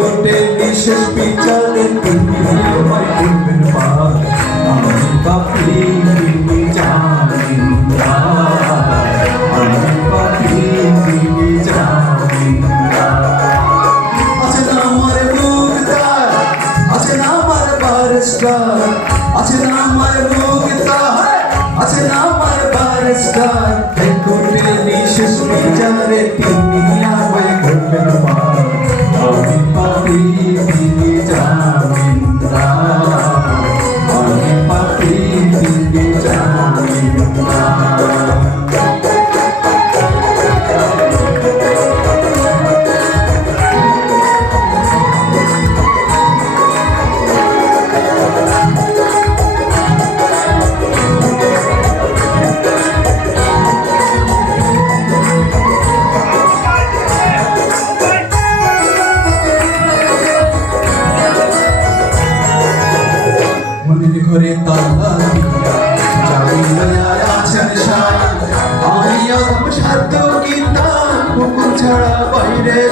হাইকোর্টে বিশেষ বিচারে তিনি আমায় করবেন পার আমি পাপি তিনি জামিনদার আমি পাপি তিনি জামিনদার আছে না আমার মুক্তার আছে না আমার বারস্টার আছে না আমার মুক্তার আছে না আমার বারস্টার হাইকোর্টে বিশেষ বিচারে তিনি পাপি তিনি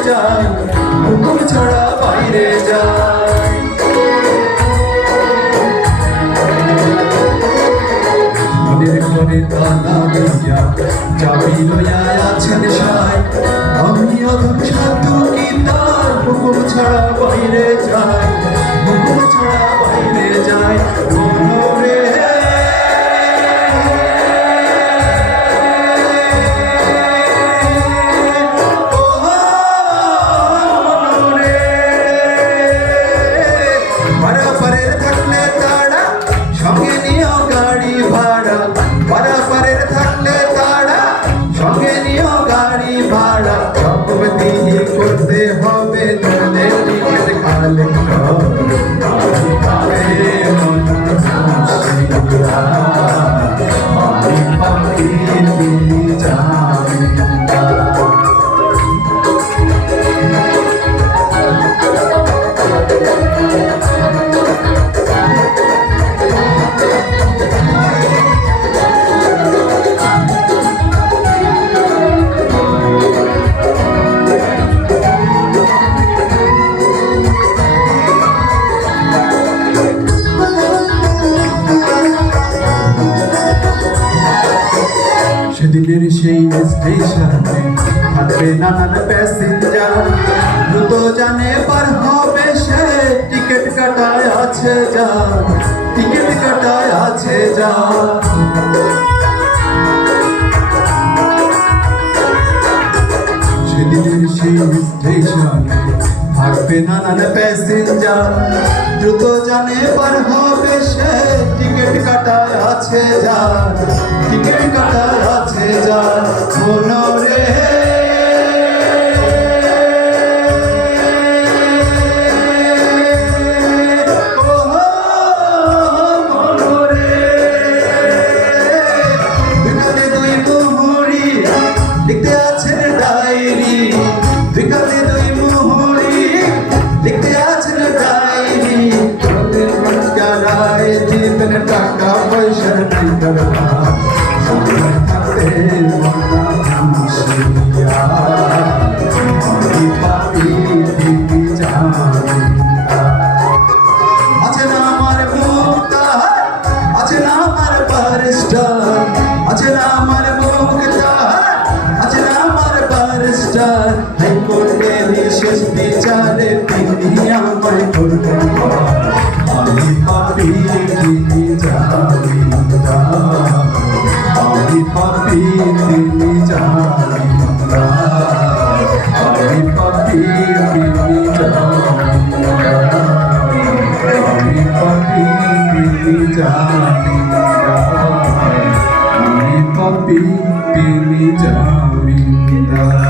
যাই হুকুম ছাড়া বাইরে যাই মনের ঘরে দানা দিয়া চাবি লয়া আছেন সাই আমি অগম সাধ্য গীতা হুকুম ছাড়া বাইরে যাই সেদিনের থাকবে নানান প্যাসেঞ্জার দ্রুত জানে পার হবে সে টিকিট কাটায় আছে যা টিকিট কাটায় আছে যা। সেদিনের সেই স্টেশনে থাকবে নানান প্যাসেঞ্জার দ্রুত জানে পার হবে সে টিকিট কাটায় আছে যা টিকিট কাটায় আছে যা মনোরে টাকা পয়সার ভিতর সময় বিচারে তিনি আমায় করবেন জামিনদার আমি পাপি তিনি জামিনদার